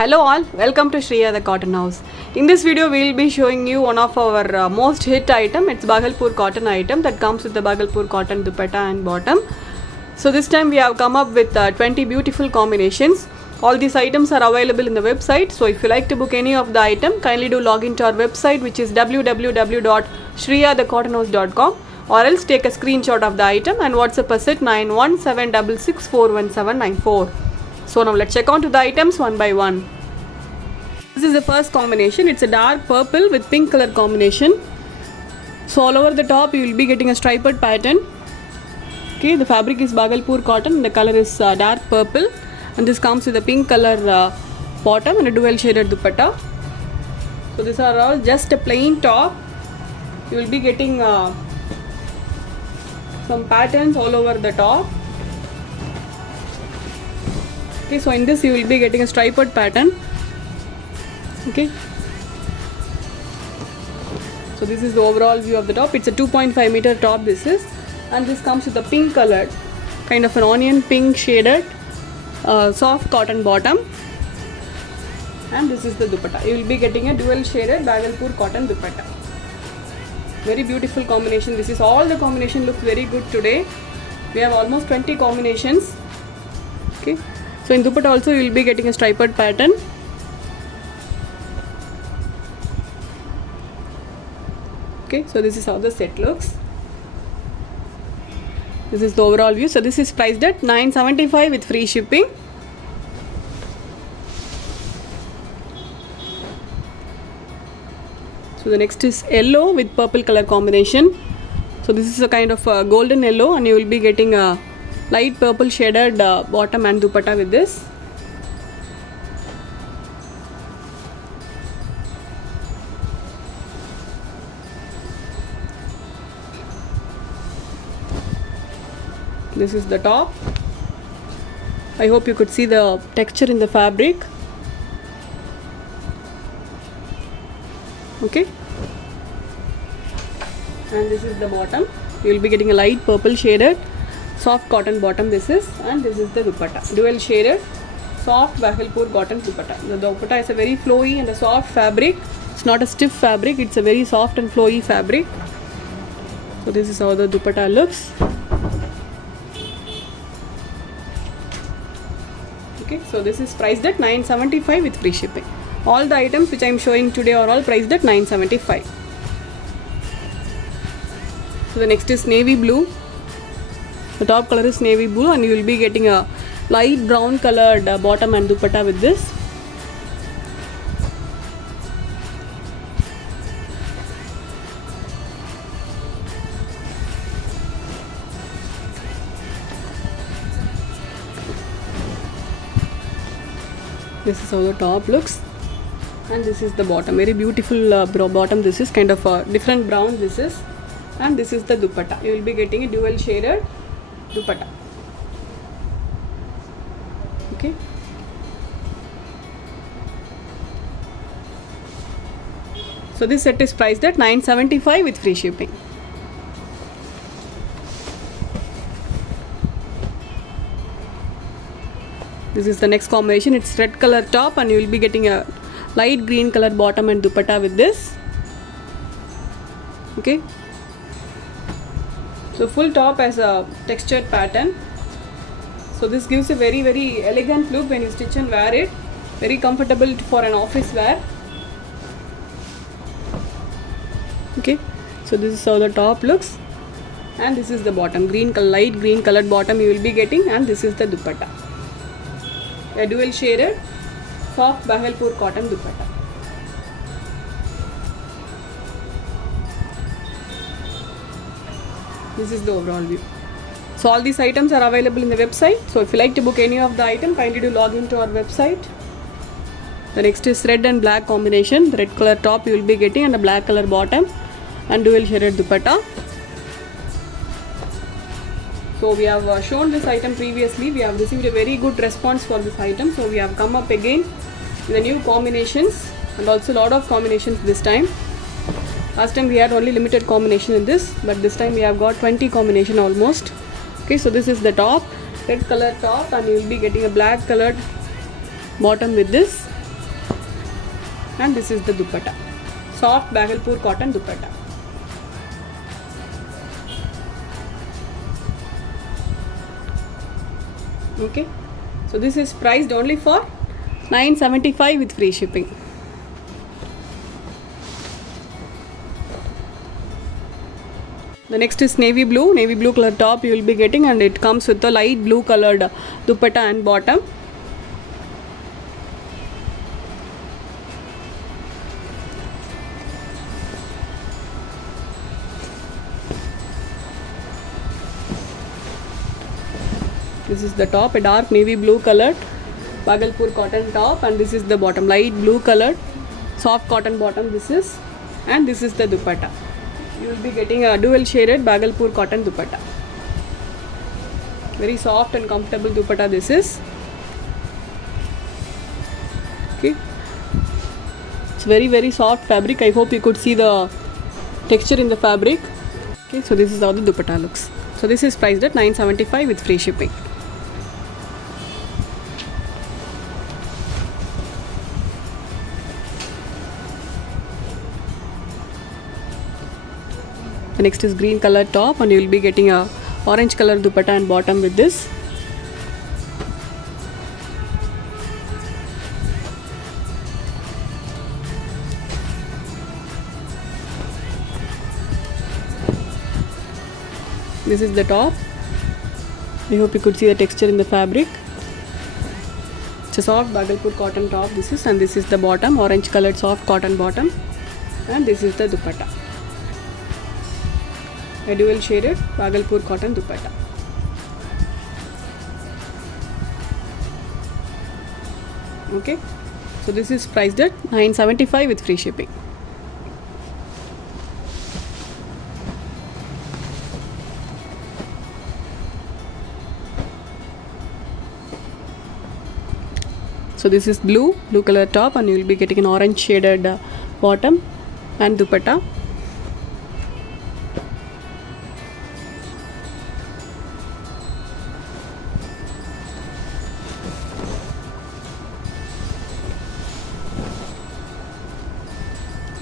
Hello all, welcome to Shriya the Cotton House. In this video we will be showing you one of our most hit item. It's Bhagalpur cotton item that comes with the Bhagalpur cotton dupatta and bottom. So this time we have come up with 20 beautiful combinations. All these items are available in the website. So if you like to book any of the item, kindly do log into our website, which is www.shriyathecottonhouse.com, or else take a screenshot of the item and WhatsApp us at 9176641794. So now let's check on to the items one by one. This is the first combination. It's a dark purple with pink color combination. So all over the top you will be getting a striped pattern. Okay, the fabric is Bhagalpur cotton and the color is dark purple, and this comes with a pink color bottom and a dual shaded dupatta. So these are all just a plain top. You will be getting some patterns all over the top. Okay, so in this you will be getting a striped pattern. Okay, so this is the overall view of the top. It's a 2.5 meter top this is, and this comes with a pink colored, kind of an onion pink shaded soft cotton bottom, and this is the dupatta. You will be getting a dual shaded Bhagalpur cotton dupatta. Very beautiful combination. This is all the combination looks very good today. We have almost 20 combinations. Okay, so in dupatta also you will be getting a striped pattern. Okay, so this is how the set looks. This is the overall view. So this is priced at $975 with free shipping. So the next is yellow with purple color combination. So this is a kind of golden yellow, and you will be getting a light purple shaded bottom and dupatta with this. This is the top. I hope you could see the texture in the fabric. Okay, and this is the bottom. You will be getting a light purple shaded soft cotton bottom this is, and this is the dupatta, dual shaded soft Bhagalpur cotton dupatta. The dupatta is a very flowy and a soft fabric. It's not a stiff fabric, it's a very soft and flowy fabric. So this is how the dupatta looks. Okay, so this is priced at $975 with free shipping. All the items which I am showing today are all priced at $975. So the next is navy blue. The top color is navy blue, and you will be getting a light brown colored bottom and dupatta with this. This is how the top looks, and this is the bottom. Very beautiful bottom. This is kind of a different brown this is, and this is the dupatta. You will be getting a dual shaded dupatta. Okay, so this set is priced at $975 with free shipping. This is the next combination. It's red color top, and you will be getting a light green color bottom and dupatta with this. Okay, so full top has a textured pattern. So this gives a very elegant look when you stitch and wear it. Very comfortable for an office wear. Okay, so this is how the top looks, and this is the bottom, light green colored bottom you will be getting, and this is the dupatta, a dual shaded soft Bhagalpur cotton dupatta. This is the overall view. So all these items are available in the website. So if you like to book any of the item, kindly do log into our website. The next is red and black combination. The red color top you will be getting, and a black color bottom and dual shaded dupatta. So we have shown this item previously. We have received a very good response for this item. So we have come up again with the new combinations, and also a lot of combinations this time. Last time we had only limited combination in this, but this time we have got 20 combination almost. Okay, so this is the top, red color top, and you will be getting a black colored bottom with this. and this is the dupatta. Soft Bhagalpur cotton dupatta. Okay, so this is priced only for 975 with free shipping. The next is navy blue color top you will be getting, and it comes with a light blue colored dupatta and bottom. This is the top, a dark navy blue colored Bhagalpur cotton top, and this is the bottom, light blue colored soft cotton bottom this is, and this is the dupatta. You will be getting a dual shaded Bhagalpur cotton dupatta. Very soft and comfortable dupatta this is. Okay, it's very soft fabric. I hope you could see the texture in the fabric. Okay, so this is how the dupatta looks. So this is priced at 975 with free shipping. The next is green color top, and you will be getting a orange color dupatta and bottom with this. This is the top. I hope you could see the texture in the fabric. It's a soft Bhagalpur cotton top this is, and this is the bottom, orange colored soft cotton bottom, and this is the dupatta. A dual shaded Bhagalpur cotton dupatta. Okay, so this is priced at 975 with free shipping. So this is blue color top, and you will be getting an orange shaded bottom and dupatta.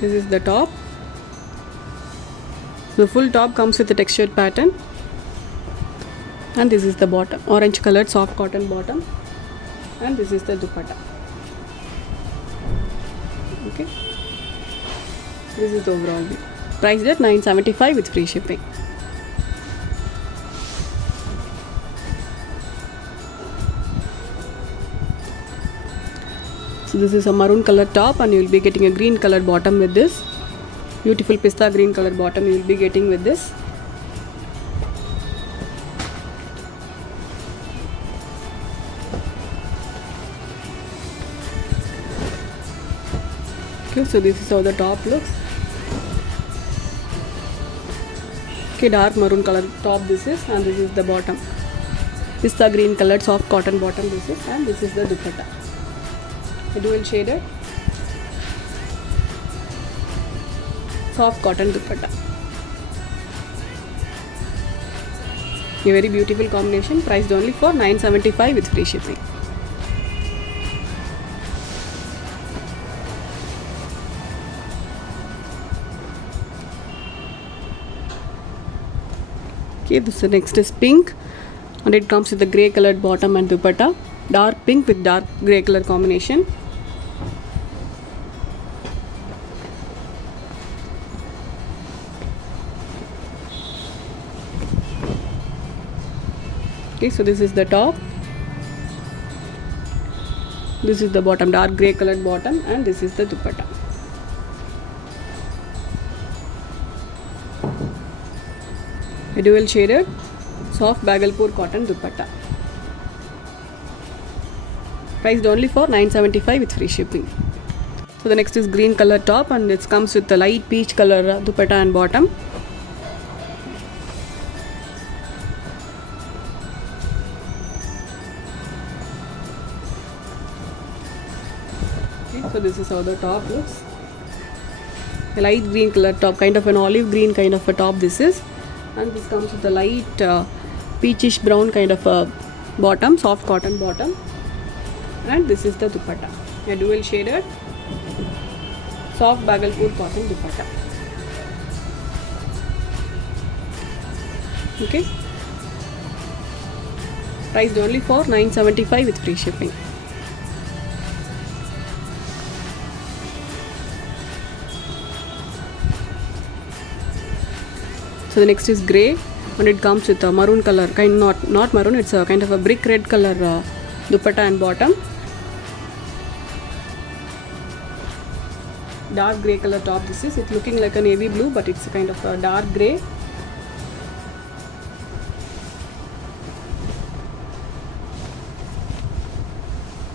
This is the top. The full top comes with a textured pattern, and this is the bottom, orange colored soft cotton bottom, and this is the dupatta. Okay, this is the overall view. Priced at 975 with free shipping. So this is a maroon color top, and you will be getting a green color bottom with this. Beautiful pista green color bottom you will be getting with this. Okay, so this is how the top looks. Okay, dark maroon color top this is, and this is the bottom. Pista green colored soft cotton bottom this is, and this is the dupatta. A dual shaded soft cotton dupatta. A very beautiful combination, priced only for 975 with free shipping. Okay, this next is pink, and it comes with the grey colored bottom and dupatta. Dark pink with dark grey color combination. Okay, so this is the top. This is the bottom, dark grey colored bottom, and this is the dupatta. A dual shaded soft Bhagalpur cotton dupatta. Priced only for 975 with free shipping. So the next is green color top, and it comes with the light peach color dupatta and bottom. Okay, so this is how the top looks. A light green color top, kind of an olive green kind of a top this is, and this comes with a light peachish brown kind of a bottom, soft cotton bottom, and this is the dupatta, a dual shaded soft Bhagalpur cotton dupatta. Okay, priced only for 975 with free shipping. So the next is grey, and it comes with a maroon color, not maroon, it's a kind of a brick red color dupatta and bottom. Dark grey color top. This is, it's looking like a navy blue, but it's a kind of a dark grey.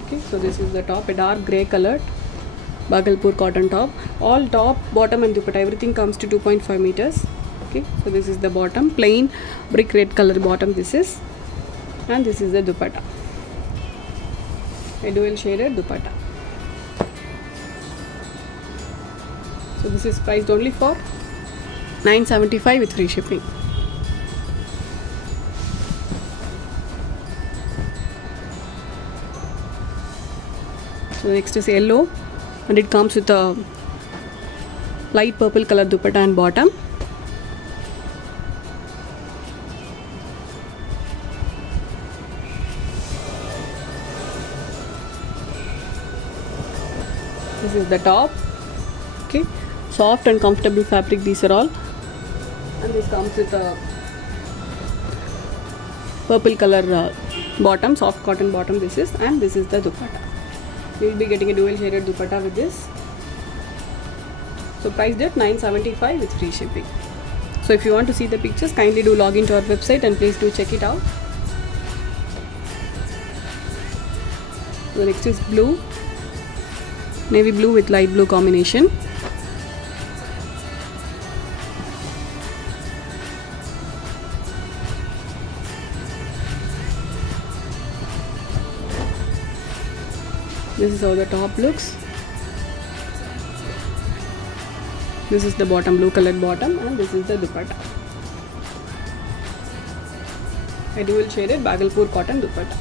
Okay, so this is the top, a dark grey colored Bhagalpur cotton top. All top, bottom and dupatta, everything comes to 2.5 meters. Okay, so this is the bottom, plain brick red color bottom this is, and this is the dupatta, a dual shaded dupatta. So this is priced only for 975 with free shipping. So next is yellow, and it comes with a light purple color dupatta and bottom. This is the top. Okay, soft and comfortable fabric these are all, and this comes with a purple color bottom, soft cotton bottom this is, and this is the dupatta. You will be getting a dual shaded dupatta with this. So priced at 975 with free shipping. So if you want to see the pictures, kindly do log into our website and please do check it out. So next is blue, navy blue with light blue combination. This is how the top looks. This is the bottom, blue colored bottom, and this is the dupatta, a dual shaded Bhagalpur cotton dupatta.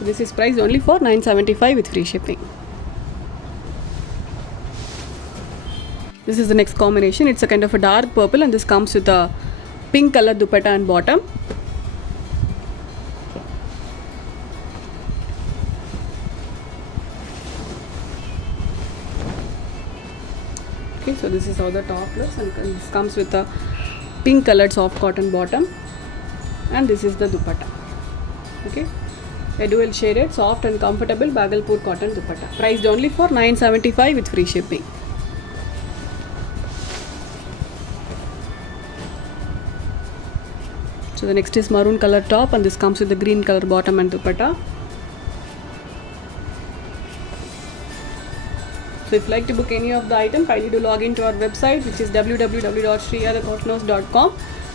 This is priced only for 975 with free shipping. This is the next combination. It's a kind of a dark purple, and this comes with a pink color dupatta and bottom. Okay, so this is how the top looks, and this comes with a pink colored soft cotton bottom, and this is the dupatta. Okay, a dual shaded soft and comfortable Bhagalpur cotton dupatta, priced only for 975 with free shipping. So the next is maroon color top, and this comes with the green color bottom and dupatta. So if you like to book any of the item, kindly do log into our website, which is www.shriyadacotnos.com,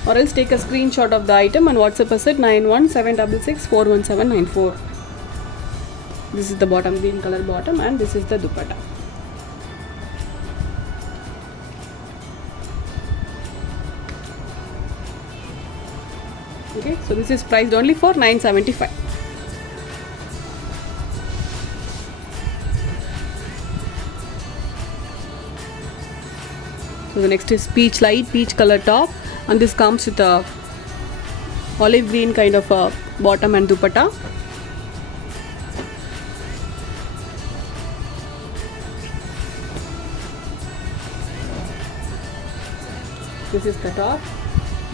or else take a screenshot of the item and WhatsApp us at 9176641794. This is the bottom, green color bottom, and this is the dupatta. Okay, so this is priced only for 975. So the next is light peach color top, and this comes with a olive green kind of a bottom and dupatta. This is the top,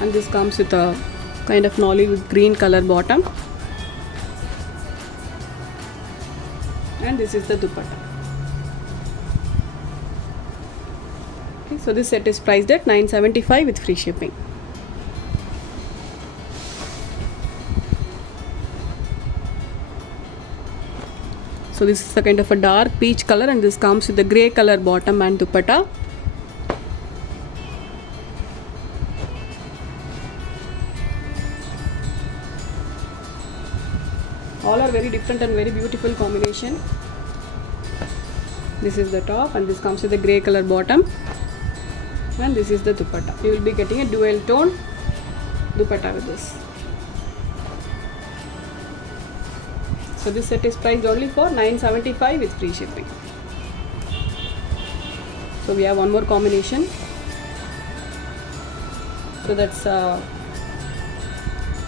and this comes with a kind of an olive green color bottom, and this is the dupatta. Okay, so this set is priced at 975 with free shipping. So this is a kind of a dark peach color, and this comes with the grey color bottom and dupatta. All are very different and very beautiful combination. This is the top, and this comes with the grey color bottom, and this is the dupatta. You will be getting a dual tone dupatta with this. So this set is priced only for 975 with free shipping. So we have one more combination. So that's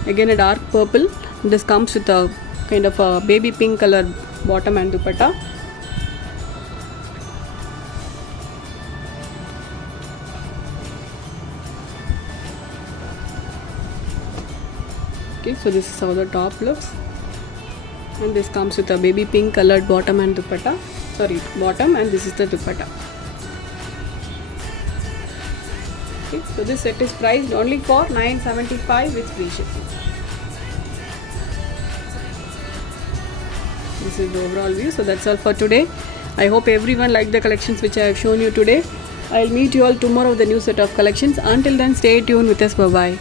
again a dark purple. This comes with a kind of a baby pink color bottom and dupatta. Okay, so this is how the top looks, and this comes with a baby pink colored bottom and dupatta. Sorry, bottom, and this is the dupatta. Okay, so this set is priced only for $975 with free shipping. This is the overall view. So that's all for today. I hope everyone liked the collections which I have shown you today. I'll meet you all tomorrow with a new set of collections. Until then, stay tuned with us. Bye bye.